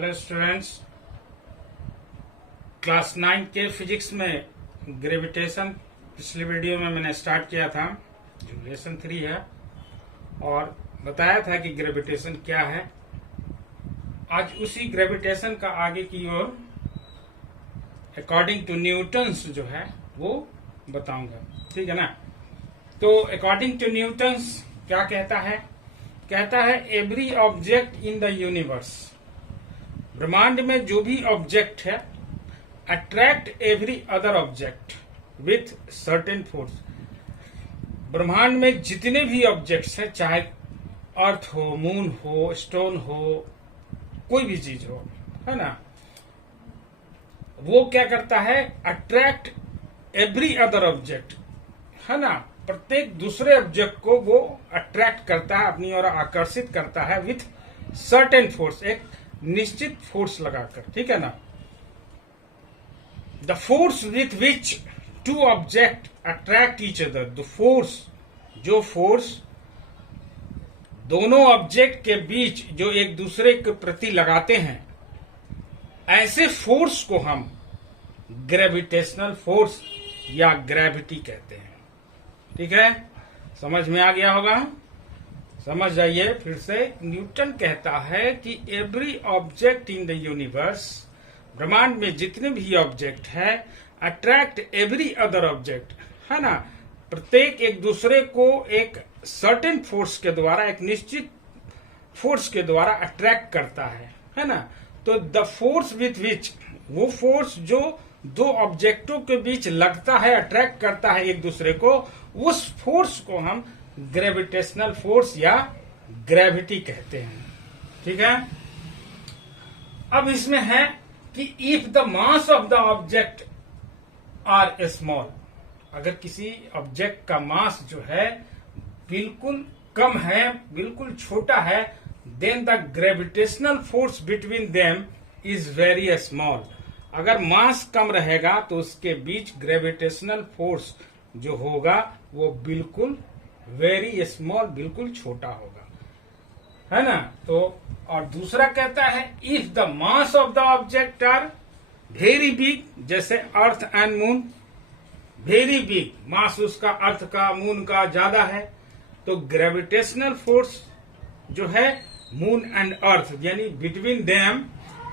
Hello students, class 9 के physics में gravitation पिछले वीडियो में मैंने स्टार्ट किया था, जो लेसन 3 है, और बताया था कि ग्रेविटेशन क्या है। आज उसी ग्रेविटेशन का आगे की ओर अकॉर्डिंग टू न्यूटन्स जो है वो बताऊंगा, ठीक है ना। तो अकॉर्डिंग टू न्यूटन्स क्या कहता है? कहता है every object in the universe, ब्रह्मांड में जो भी ऑब्जेक्ट है, attract every other object with certain force. ब्रह्मांड में जितने भी ऑब्जेक्ट्स हैं, चाहे अर्थ हो, मून हो, स्टोन हो, कोई भी चीज हो, है ना, वो क्या करता है? अट्रैक्ट एवरी अदर ऑब्जेक्ट, है ना, प्रत्येक दूसरे ऑब्जेक्ट को वो अट्रैक्ट करता है, अपनी ओर आकर्षित करता है विथ सर्टेन फोर्स, एक निश्चित फोर्स लगाकर, ठीक है ना। The force with which two object attract each other, the force, जो फोर्स दोनों ऑब्जेक्ट के बीच जो एक दूसरे के प्रति लगाते हैं, ऐसे फोर्स को हम ग्रेविटेशनल फोर्स या ग्रेविटी कहते हैं, ठीक है। समझ में आ गया होगा? समझ जाइए फिर से। न्यूटन कहता है कि every object in the universe, ब्रह्मांड में जितने भी ऑब्जेक्ट है, अट्रैक्ट एवरी अदर ऑब्जेक्ट, है ना, प्रत्येक एक दूसरे को एक सर्टेन फोर्स के द्वारा, एक निश्चित फोर्स के द्वारा अट्रैक्ट करता है ना। तो द फोर्स विथ विच, वो फोर्स जो दो ऑब्जेक्टों के बीच लगता है, अट्रैक्ट करता है एक दूसरे को, उस फोर्स को हम ग्रेविटेशनल फोर्स या ग्रेविटी कहते हैं, ठीक है। अब इसमें है कि if the mass of the object are small, अगर किसी ऑब्जेक्ट का मास जो है बिल्कुल कम है, बिल्कुल छोटा है, then the gravitational force between them is very small. अगर मास कम रहेगा तो उसके बीच ग्रेविटेशनल फोर्स जो होगा वो बिल्कुल वेरी स्मॉल, बिल्कुल छोटा होगा, है ना। तो और दूसरा कहता है if the mass of the object are very big, जैसे earth and moon, very big, mass उसका अर्थ का, मून का ज्यादा है, तो ग्रेविटेशनल फोर्स जो है मून एंड अर्थ यानी between them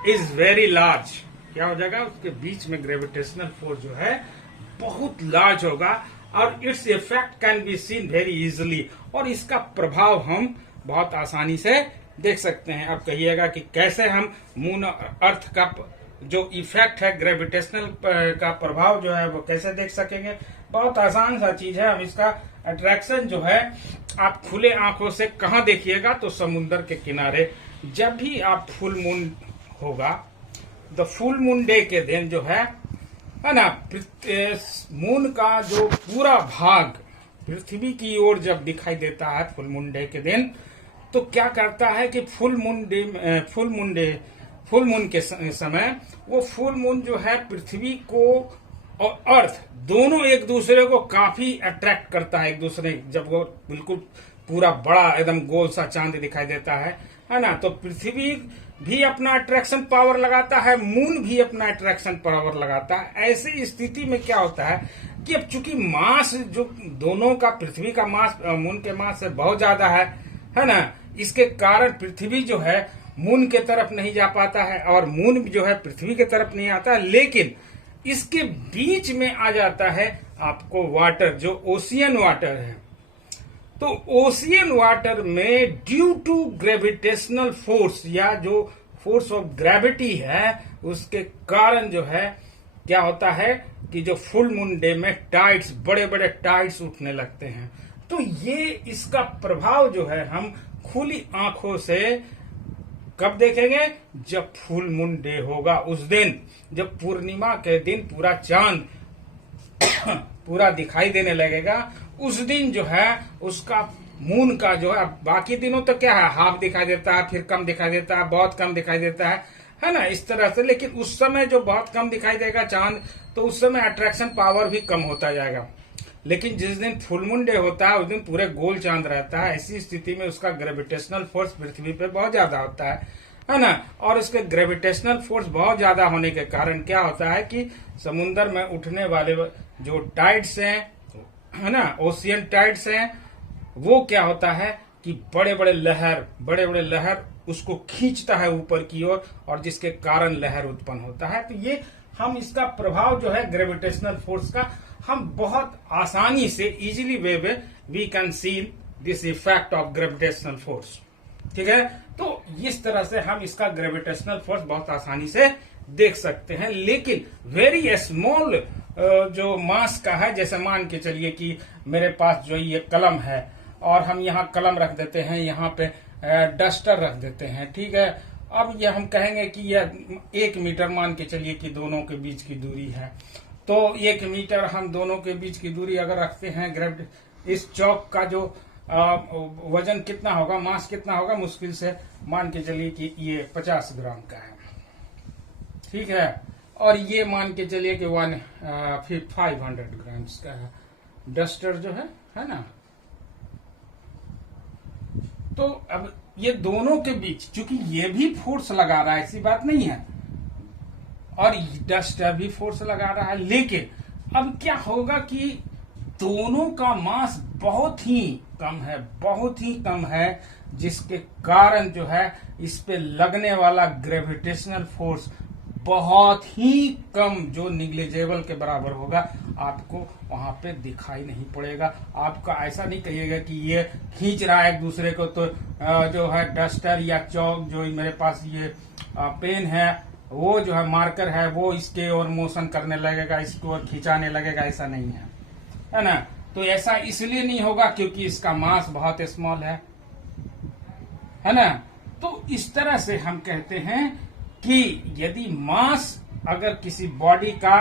is very large. क्या हो जाएगा? उसके बीच में ग्रेविटेशनल फोर्स जो है बहुत लार्ज होगा, और its effect can be seen very easily, और इसका प्रभाव हम बहुत आसानी से देख सकते हैं। अब कहिएगा कि कैसे हम मून अर्थ का जो इफेक्ट है, ग्रेविटेशनल का प्रभाव जो है वो कैसे देख सकेंगे? बहुत आसान सा चीज है। हम इसका अट्रैक्शन जो है आप खुले आंखों से कहाँ देखिएगा? तो समुद्र के किनारे। जब भी आप फुल मून होगा, द फुल मून डे के दिन जो है ना, मून का जो पूरा भाग पृथ्वी की ओर जब दिखाई देता है फुल मून डे के दिन, तो क्या करता है कि फुल मून के समय वो फुल मून जो है पृथ्वी को और अर्थ दोनों एक दूसरे को काफी अट्रैक्ट करता है एक दूसरे, जब वो बिल्कुल पूरा बड़ा एकदम गोल सा चांद दिखाई देता है ना। तो पृथ्वी भी अपना अट्रैक्शन पावर लगाता है, मून भी अपना अट्रैक्शन पावर लगाता है। ऐसी स्थिति में क्या होता है कि अब चूंकि मास जो दोनों का, पृथ्वी का मास मून के मास से बहुत ज्यादा है ना, इसके कारण पृथ्वी जो है मून के तरफ नहीं जा पाता है, और मून जो है पृथ्वी के तरफ नहीं आता है, लेकिन इसके बीच में आ जाता है आपको वाटर, जो ओशियन वाटर है। तो ओशियन वाटर में ड्यू टू ग्रेविटेशनल फोर्स या जो फोर्स ऑफ ग्रेविटी है, उसके कारण जो है क्या होता है कि जो फुल मून डे में टाइड्स, बड़े बड़े टाइड्स उठने लगते हैं। तो ये इसका प्रभाव जो है हम खुली आंखों से कब देखेंगे? जब फुल मून डे होगा, उस दिन, जब पूर्णिमा के दिन पूरा चांद पूरा दिखाई देने लगेगा, उस दिन जो है उसका मून का जो है, बाकी दिनों तो क्या है, हाफ दिखाई देता है, फिर कम दिखाई देता है, बहुत कम दिखाई देता है ना, इस तरह से। लेकिन उस समय जो बहुत कम दिखाई देगा चांद, तो उस समय अट्रैक्शन पावर भी कम होता जाएगा। लेकिन जिस दिन फुल मून डे होता है उस दिन पूरे गोल चांद रहता है। ऐसी स्थिति में उसका ग्रेविटेशनल फोर्स पृथ्वी पे बहुत ज्यादा होता है ना। और उसके ग्रेविटेशनल फोर्स बहुत ज्यादा होने के कारण क्या होता है कि समुन्द्र में उठने वाले जो टाइड्स हैं, है ना, ओशियन टाइड्स हैं, वो क्या होता है कि बड़े बड़े लहर उसको खींचता है ऊपर की ओर, और जिसके कारण लहर उत्पन्न होता है। तो ये हम इसका प्रभाव जो है ग्रेविटेशनल फोर्स का हम बहुत आसानी से इजीली वे में we can see this effect of gravitational force. ठीक है, तो इस तरह से हम इसका ग्रेविटेशनल फोर्स बहुत आसानी से देख सकते हैं। लेकिन वेरी स्मॉल जो मास का है, जैसे मान के चलिए कि मेरे पास जो ये कलम है और हम यहाँ कलम रख देते हैं, यहाँ पे डस्टर रख देते हैं। ठीक है, अब ये हम कहेंगे कि यह 1 मीटर मान के चलिए कि दोनों के बीच की दूरी है। तो 1 मीटर हम दोनों के बीच की दूरी अगर रखते हैं, इस चौक का जो वजन कितना होगा, मास कितना होगा, मुश्किल से मान के चलिए कि ये 50 ग्राम का है। ठीक है, और ये मान के चलिए कि 500 ग्राम्स का है डस्टर जो है ना। तो अब ये दोनों के बीच चूंकि ये भी फोर्स लगा रहा है, ऐसी बात नहीं है, और डस्टर भी फोर्स लगा रहा है, लेकिन अब क्या होगा कि दोनों का मास बहुत ही कम है, जिसके कारण जो है इस पे लगने वाला ग्रेविटेशनल फोर्स बहुत ही कम, जो निग्लिजेबल के बराबर होगा, आपको वहां पे दिखाई नहीं पड़ेगा। आपका ऐसा नहीं कहिएगा कि ये खींच रहा है एक दूसरे को, तो जो है डस्टर या चौक, जो मेरे पास ये पेन है, वो जो है मार्कर है, वो इसके ओर मोशन करने लगेगा, इसको ओर खिंचाने लगेगा, ऐसा नहीं है ना। तो ऐसा इसलिए नहीं होगा क्योंकि इसका मास बहुत स्मॉल है ना। तो इस तरह से हम कहते हैं कि यदि मास अगर किसी बॉडी का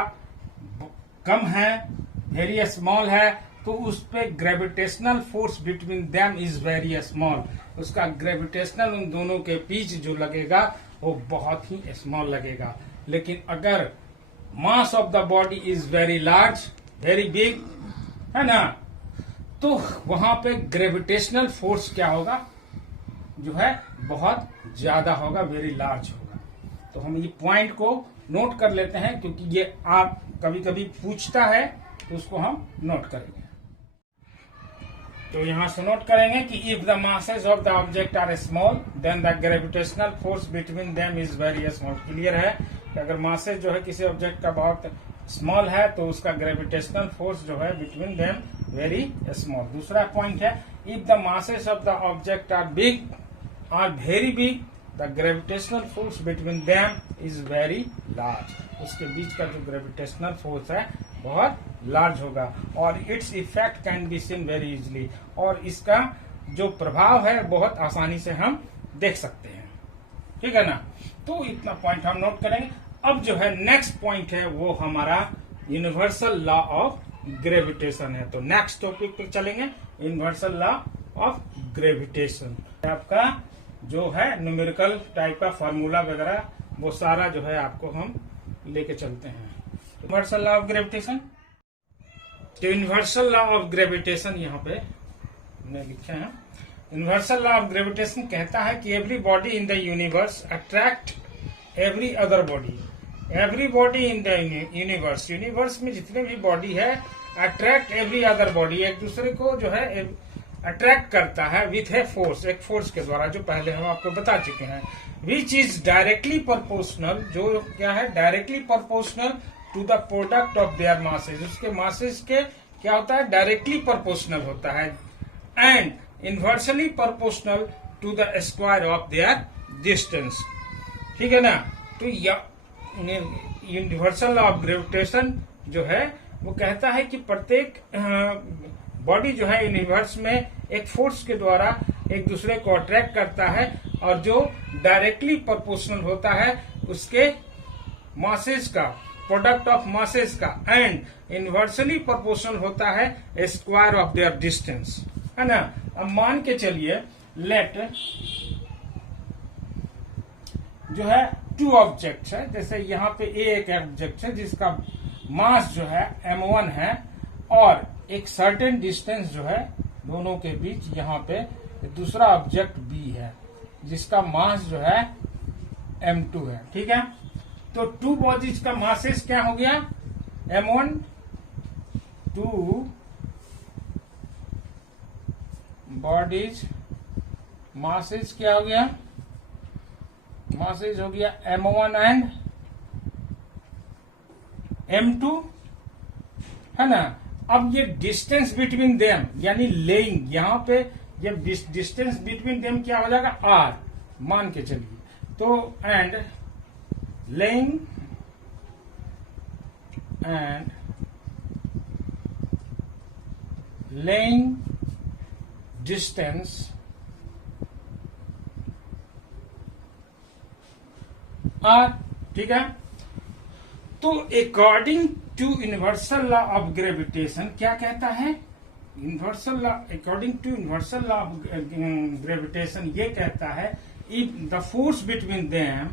कम है, वेरी स्मॉल है, तो उस पे gravitational force between them is very small. उसका ग्रेविटेशनल उन दोनों के बीच जो लगेगा वो बहुत ही स्मॉल लगेगा। लेकिन अगर मास of the body is very large, very big, है ना, तो वहां पे ग्रेविटेशनल फोर्स क्या होगा, जो है बहुत ज्यादा होगा, वेरी लार्ज होगा। तो हम ये पॉइंट को नोट कर लेते हैं, क्योंकि ये आप कभी कभी पूछता है, तो उसको हम नोट करेंगे। तो यहां से नोट करेंगे कि if the masses of the object are small then the gravitational force between them is very small. Clear है कि अगर मासेस जो है किसी ऑब्जेक्ट का बहुत स्मॉल है तो उसका ग्रेविटेशनल फोर्स जो है बिटवीन देम वेरी स्मॉल। दूसरा पॉइंट है if the masses of the object are big are very big the gravitational force between them is very large. उसके बीच का जो ग्रेविटेशनल फोर्स है बहुत लार्ज होगा, और its effect can be seen very easily, और इसका जो प्रभाव है बहुत आसानी से हम देख सकते हैं। ठीक है ना, तो इतना पॉइंट हम नोट करेंगे। अब जो है नेक्स्ट पॉइंट है वो हमारा यूनिवर्सल लॉ ऑफ ग्रेविटेशन है। तो नेक्स्ट टॉपिक पर चलेंगे, यूनिवर्सल लॉ ऑफ ग्रेविटेशन। आपका जो है न्यूमेरिकल टाइप का फॉर्मूला वगैरह वो सारा जो है आपको हम लेके चलते हैं। यूनिवर्सल लॉ ऑफ ग्रेविटेशन, तो यूनिवर्सल लॉ ऑफ ग्रेविटेशन यहाँ पे हमने लिखे हैं। यूनिवर्सल लॉ ऑफ ग्रेविटेशन कहता है कि every body in the universe attract every other body. Every body in the universe, universe में जितने भी बॉडी है, अट्रैक्ट एवरी अदर बॉडी, एक दूसरे को जो है अट्रैक्ट करता है विथ ए फोर्स, एक फोर्स के द्वारा, जो पहले हम आपको बता चुके हैं। विच इज डायरेक्टली प्रोपोर्शनल, जो क्या है directly proportional to the product of their masses, उसके मासेज के क्या होता है डायरेक्टली प्रोपोर्शनल होता है, and inversely proportional to the square of their distance. ठीक है ना, तो यूनिवर्सल लॉ ऑफ ग्रेविटेशन जो है वो कहता है कि प्रत्येक बॉडी जो है यूनिवर्स में एक फोर्स के द्वारा एक दूसरे को अट्रैक्ट करता है, और जो डायरेक्टली प्रोपोर्शनल होता है उसके मासेस का, प्रोडक्ट ऑफ मासेस का, एंड इनवर्सली प्रोपोर्शनल होता है स्क्वायर ऑफ देयर डिस्टेंस, है ना। अब मान के चलिए लेट जो है 2 ऑब्जेक्ट्स है, जैसे यहाँ पे एक ऑब्जेक्ट है जिसका मास जो है m1 है, और एक सर्टेन डिस्टेंस जो है दोनों के बीच यहाँ पे दूसरा ऑब्जेक्ट b है जिसका मास जो है m2 है, ठीक है। तो टू बॉडीज का मासेस क्या हो गया, m1, 2 बॉडीज मासेस क्या हो गया, मासेस हो गया m1 एंड m2, है ना। अब ये डिस्टेंस बिटवीन देम यानी लेइंग, यहां पे जब डिस्टेंस बिटवीन देम क्या हो जाएगा, r मान के चलिए, तो एंड लेइंग डिस्टेंस r, ठीक है। तो according to universal law of gravitation क्या कहता है, universal law, according to universal law of gravitation ये कहता है, if the force between them,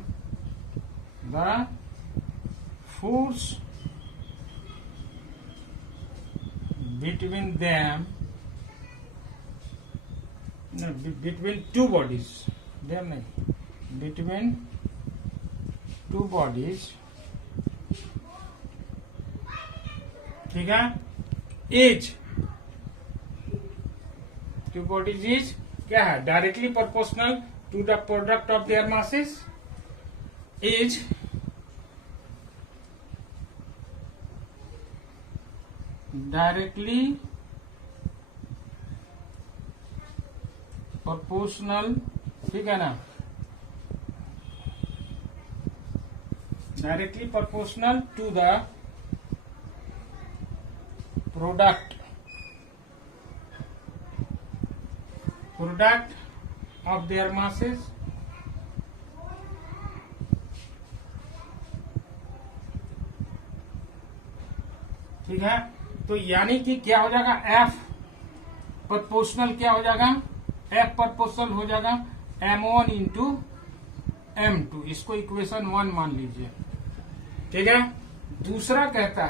the force between them, between two bodies, them नहीं, बिटवीन टू बॉडीज, ठीक है, इज, टू बॉडीज इज क्या है, directly proportional to the product of their masses, is directly proportional, ठीक है ना, directly proportional to the product of their masses, ठीक है। तो यानी कि क्या हो जाएगा, F प्रोपोर्शनल क्या हो जाएगा, F प्रोपोर्शनल हो जाएगा m1 इंटू m2, इसको इक्वेशन 1 मान लीजिए, ठीक है। दूसरा कहता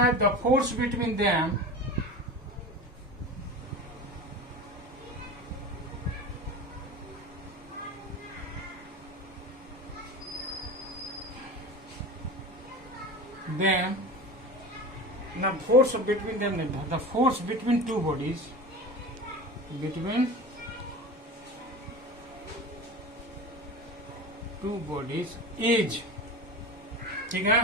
है the force between them, the force between them, the force between two bodies, between two bodies is, ठीक है,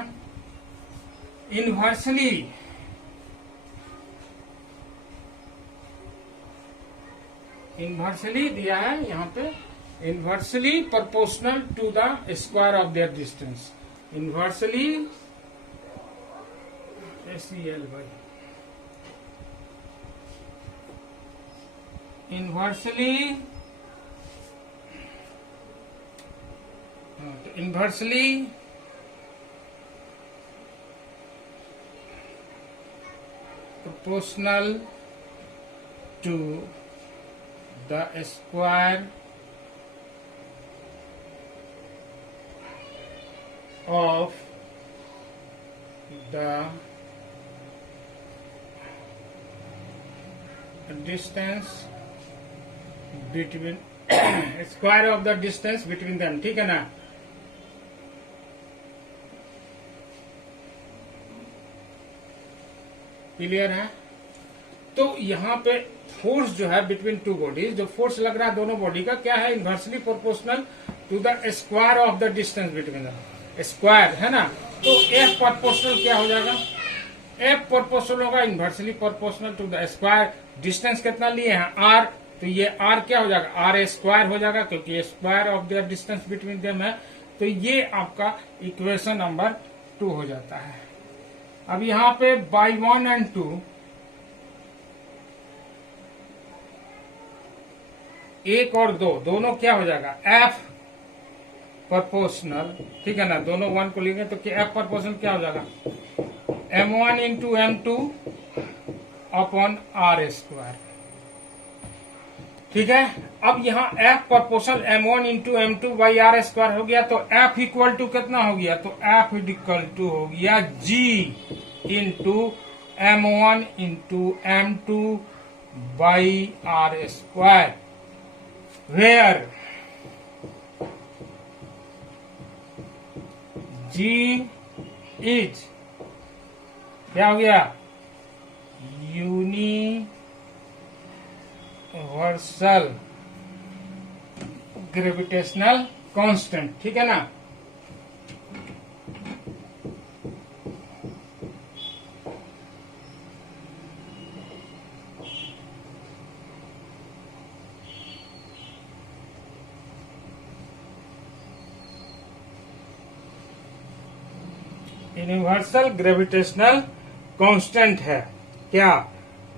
इन्वर्सली दिया है यहां पे, inversely proportional to the square of their distance, inversely SEL by inversely proportional to the square of the distance between square of the distance between them, ठीक है ना। Clear है। तो यहाँ पे फोर्स जो है बिटवीन टू बॉडीज, जो फोर्स लग रहा है दोनों बॉडी का क्या है, inversely proportional to the square of the distance between the square, है ना। तो F प्रोपोर्शनल क्या हो जाएगा, F प्रोपोर्शनल होगा inversely proportional to the square, distance कितना लिए हैं R, तो ये R क्या हो जाएगा, R स्क्वायर हो जाएगा, क्योंकि square of their distance between them है। तो ये आपका इक्वेशन नंबर 2 हो जाता है। अब यहाँ पे बाई 1 एंड 2 1 और 2 दोनों क्या हो जाएगा, F प्रोपोर्शनल, ठीक है ना, दोनों 1 को लेंगे तो F प्रोपोर्शनल क्या हो जाएगा, m1 into m2 upon R square, ठीक है। अब यहाँ F proportional m1 into m2 by R square हो गया, तो F इक्वल टू कितना हो गया, तो F इक्वल टू हो गया G into m1 into m2 by R square, where G is क्या हो गया, यूनिवर्सल ग्रेविटेशनल कांस्टेंट, ठीक है ना। यूनिवर्सल ग्रेविटेशनल कांस्टेंट है क्या,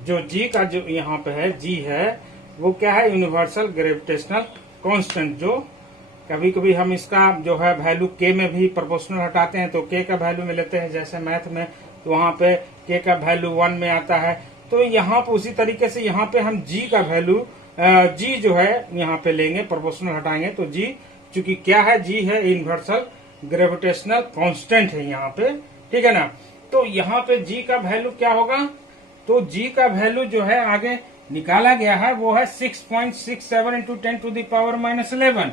जो जी का जो यहाँ पे है, जी है वो क्या है, यूनिवर्सल ग्रेविटेशनल कांस्टेंट। जो कभी कभी हम इसका जो है वैल्यू के में भी प्रोपोर्शनल हटाते हैं तो के का वैल्यू में लेते हैं, जैसे मैथ में तो वहां पे के का वैल्यू 1 में आता है। तो यहाँ पे उसी तरीके से यहाँ पे हम जी का वैल्यू जी जो है यहाँ पे लेंगे, प्रोपोर्शनल हटाएंगे तो जी चूंकि क्या है, जी है यूनिवर्सल ग्रेविटेशनल कांस्टेंट है यहाँ पे, ठीक है ना। तो यहाँ पे जी का वैल्यू क्या होगा, तो जी का वैल्यू जो है आगे निकाला गया है वो है 6.67 into 10 to the power -11।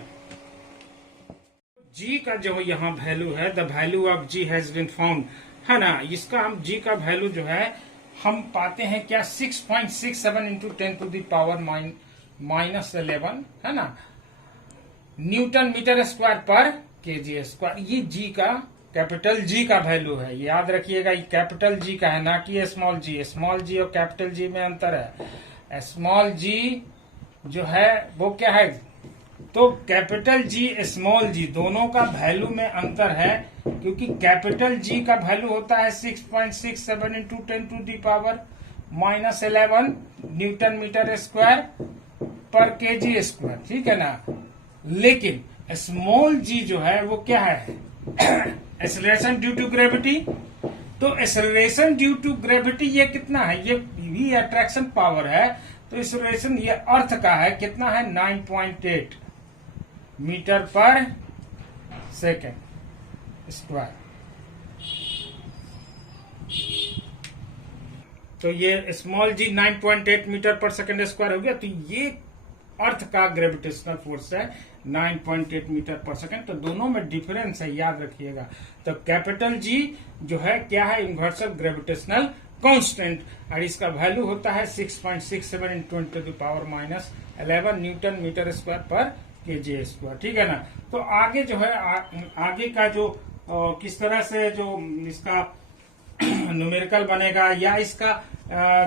G का जो यहाँ वैल्यू है, the value of G has been found, है ना। इसका हम जी का वैल्यू जो है हम पाते हैं क्या, 6.67 इंटू 10 टू द पावर -11, है ना, न्यूटन मीटर स्क्वायर पर केजी स्क्वायर। ये जी का, कैपिटल जी का वैल्यू है, याद रखिएगा ये कैपिटल जी का है, ना कि स्मॉल जी। स्मॉल जी और कैपिटल जी में अंतर है। स्मॉल जी जो है वो क्या है, तो कैपिटल जी स्मॉल जी दोनों का वैल्यू में अंतर है, क्योंकि कैपिटल जी का वैल्यू होता है 6.67 into 10 to the power -11 newton metre square पर केजी स्क्वायर, ठीक है ना। लेकिन स्मॉल जी जो है वो क्या है, एक्सेलरेशन ड्यू टू ग्रेविटी। तो एक्सेलरेशन ड्यू टू ग्रेविटी ये कितना है, ये भी अट्रैक्शन पावर है, तो एक्सेलरेशन ये अर्थ का है, कितना है 9.8 मीटर पर सेकेंड स्क्वायर। तो ये स्मॉल जी 9.8 मीटर पर सेकेंड स्क्वायर हो गया, तो ये अर्थ का ग्रेविटेशनल फोर्स है 9.8 मीटर पर सेकेंड। तो दोनों में डिफरेंस है, याद रखिएगा। तो कैपिटल जी जो है क्या है, यूनिवर्सल ग्रेविटेशनल कांस्टेंट, और इसका वैल्यू होता है 6.67 into 10 to the power -11 newton metre square पर केजी स्क्वायर, ठीक है ना। तो आगे जो है आगे का जो किस तरह से जो इसका न्यूमेरिकल बनेगा, या इसका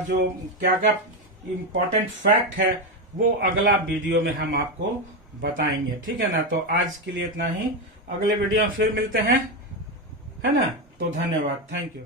जो क्या क्या इम्पोर्टेंट फैक्ट है, वो अगला वीडियो में हम आपको बताएंगे, ठीक है ना। तो आज के लिए इतना ही, अगले वीडियो में फिर मिलते हैं, है ना। तो धन्यवाद, थैंक यू।